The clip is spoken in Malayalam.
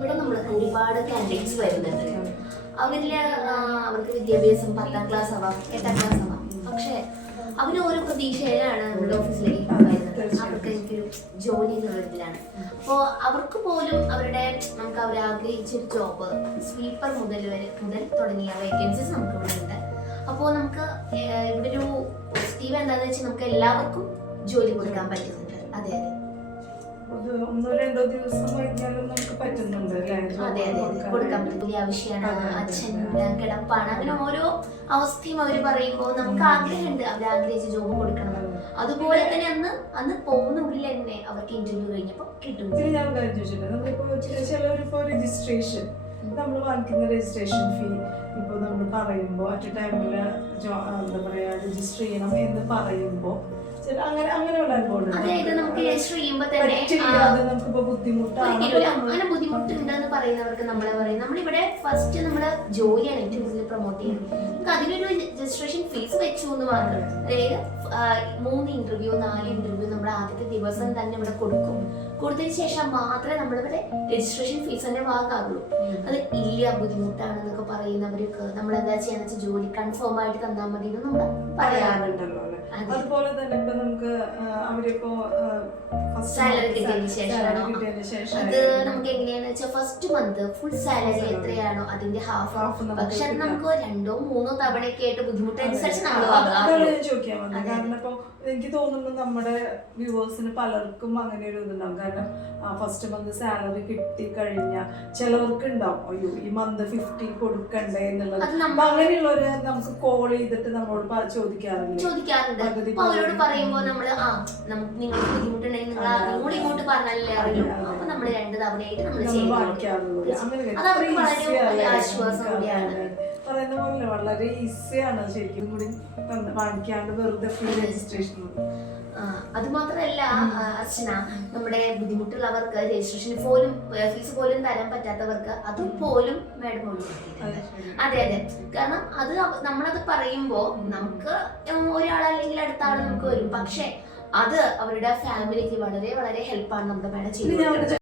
ഇവിടെ നമ്മൾ ഒരുപാട് കാൻഡിഡേറ്റ്സ് വരുന്നുണ്ട്. അവർക്ക് വിദ്യാഭ്യാസം 10ാം ക്ലാസ് ആവാം, 8ാം ക്ലാസ് ആവാം. പക്ഷെ അവർ ഓരോ പ്രതീക്ഷയിലാണ് നമ്മുടെ ഓഫീസിലേക്ക് വരുന്നത്. അവർക്ക് എനിക്കൊരു ജോലി എന്നുള്ളതിലാണ്. അപ്പോൾ അവർക്ക് പോലും നമുക്ക് അവർ ആഗ്രഹിച്ചൊരു ജോബ് സ്വീപ്പർ മുതൽ തുടങ്ങിയ വേക്കൻസീസ് നമുക്ക് ഇവിടെ ഉണ്ട്. അപ്പോൾ നമുക്ക് ഇവിടെ ഒരു പോസിറ്റീവ് എന്താണെന്ന് വെച്ചാൽ നമുക്ക് എല്ലാവർക്കും ജോലി കൊടുക്കാൻ പറ്റുന്നുണ്ട്. അതെ അതെ, ഒന്നോ രണ്ടോ ദിവസം കഴിഞ്ഞാലും നമുക്ക് പറ്റുന്നുണ്ട്. അതെ അതെ അതെ, കൊടുക്കാൻ പറ്റും. ആവശ്യമാണ്, അച്ഛൻ കിടപ്പാണ്, അങ്ങനെ ഓരോ അവസ്ഥയും അവർ പറയുമ്പോൾ നമുക്ക് ആഗ്രഹമുണ്ട് അവർ ആഗ്രഹിച്ച ജോബ് കൊടുക്കണം. അതുപോലെ തന്നെ അന്ന് പോകുന്നുള്ളിൽ തന്നെ അവർക്ക് ഇന്റർവ്യൂ കഴിഞ്ഞപ്പോൾ കിട്ടും. ഞാൻ കാര്യം ചോദിച്ചില്ല, നമ്മളിപ്പോ ചിലവരിപ്പോ രജിസ്ട്രേഷൻ നമ്മൾ വാങ്ങിക്കുന്ന രജിസ്ട്രേഷൻ ഫീ ഇപ്പോൾ നമ്മൾ പറയുമ്പോൾ അറ്റ് ടൈമിൽ എന്താ പറയാ രജിസ്റ്റർ ചെയ്യണം എന്ന് പറയുമ്പോൾ അങ്ങനെയുള്ള അതായത് നമുക്ക് രജിസ്റ്റർ ചെയ്യുമ്പോൾ തന്നെ നമുക്കിപ്പോ ബുദ്ധിമുട്ടാണ്. അങ്ങനെ ബുദ്ധിമുട്ടുണ്ടെന്ന് പറയുന്നവർക്ക് നമ്മളെ പറയും, നമ്മളിവിടെ ഫസ്റ്റ് നമ്മുടെ ജോലിയാണ് ഏറ്റവും കൂടുതൽ പ്രൊമോട്ട് ചെയ്യുന്നത്. നമുക്ക് അതിനൊരു രജിസ്ട്രേഷൻ ഫീസ് വെച്ചു എന്ന് മാത്രം. അതായത് 3 ഇന്റർവ്യൂ 4 ഇന്റർവ്യൂ നമ്മുടെ ആദ്യത്തെ ദിവസം തന്നെ ഇവിടെ കൊടുത്തതിന് ശേഷം മാത്രമേ നമ്മളിവിടെ രജിസ്ട്രേഷൻ ഫീസ് തന്നെ വാങ്ങാറുള്ളൂ. അത് ഇല്ല ബുദ്ധിമുട്ടാണെന്നൊക്കെ പറയുന്നവർക്ക് നമ്മൾ എന്താ ചെയ്യാന്ന് വെച്ചാൽ ജോലി കൺഫേം ആയിട്ട് തന്നാൽ മതി എന്ന് നമ്മൾ പറയാറുണ്ടല്ലോ. അതുപോലെ തന്നെ ഇപ്പൊ നമുക്ക് അവരിപ്പോ സാലറി കിട്ടിയതിന് ശേഷം അത് നമുക്ക് എങ്ങനെയാന്ന് വെച്ചാൽ ഫസ്റ്റ് മന്ത് ഫുൾ സാലറി എത്രയാണോ അതിന്റെ ഹാഫ്. പക്ഷെ അത് നമുക്ക് 2 or 3 തവണയൊക്കെ ആയിട്ട് ബുദ്ധിമുട്ടനുസരിച്ച് നമ്മൾ ചോദിക്കാൻ വന്നത്. കാരണം ഇപ്പൊ എനിക്ക് തോന്നുന്നു നമ്മുടെ വ്യൂവേഴ്സിന് പലർക്കും അങ്ങനെ ഒരു ഇതുണ്ടാവും. കാരണം ഫസ്റ്റ് മന്ത് സാലറി കിട്ടി കഴിഞ്ഞാൽ ചിലവർക്ക് ഉണ്ടാവും അയ്യോ ഈ മന്ത് 50 കൊടുക്കണ്ടേ എന്നുള്ളത്. അങ്ങനെയുള്ളവര് നമുക്ക് കോൾ ചെയ്തിട്ട് നമ്മളോട് ചോദിക്കാറുണ്ട്. അവരോട് പറയുമ്പോ നമ്മള് നിങ്ങൾക്ക് ബുദ്ധിമുട്ടുണ്ടെങ്കിൽ നിങ്ങൾ അതുകൂടി ഇങ്ങോട്ട് പറഞ്ഞാലേ അറിയൂ. അപ്പൊ നമ്മള് 2 തവണയായിട്ട് നമ്മൾ അത് അവർക്ക് വളരെ ആശ്വാസം കൂടിയാണ്. പറയുന്ന പോലെ വളരെ ഈസിയാണ് ശരിക്കും കൂടി വാങ്ങിക്കാണ്ട് വെറുതെ ഫ്രീ രജിസ്ട്രേഷൻ. അത് മാത്രമല്ല അർച്ചന, നമ്മുടെ ബുദ്ധിമുട്ടുള്ളവർക്ക് രജിസ്ട്രേഷൻ പോലും ഫീസ് പോലും തരാൻ പറ്റാത്തവർക്ക് അതുപോലും മാഡം ഒഴിവാക്കിയിട്ടുണ്ട്. അതെ അതെ, കാരണം അത് നമ്മളത് പറയുമ്പോൾ നമുക്ക് ഒരാളല്ലെങ്കിൽ അടുത്ത ആൾ നമുക്ക് വരും. പക്ഷെ അത് അവരുടെ ഫാമിലിക്ക് വളരെ വളരെ ഹെൽപ്പാണ് നമ്മുടെ മാഡം ചെയ്യുന്നത്.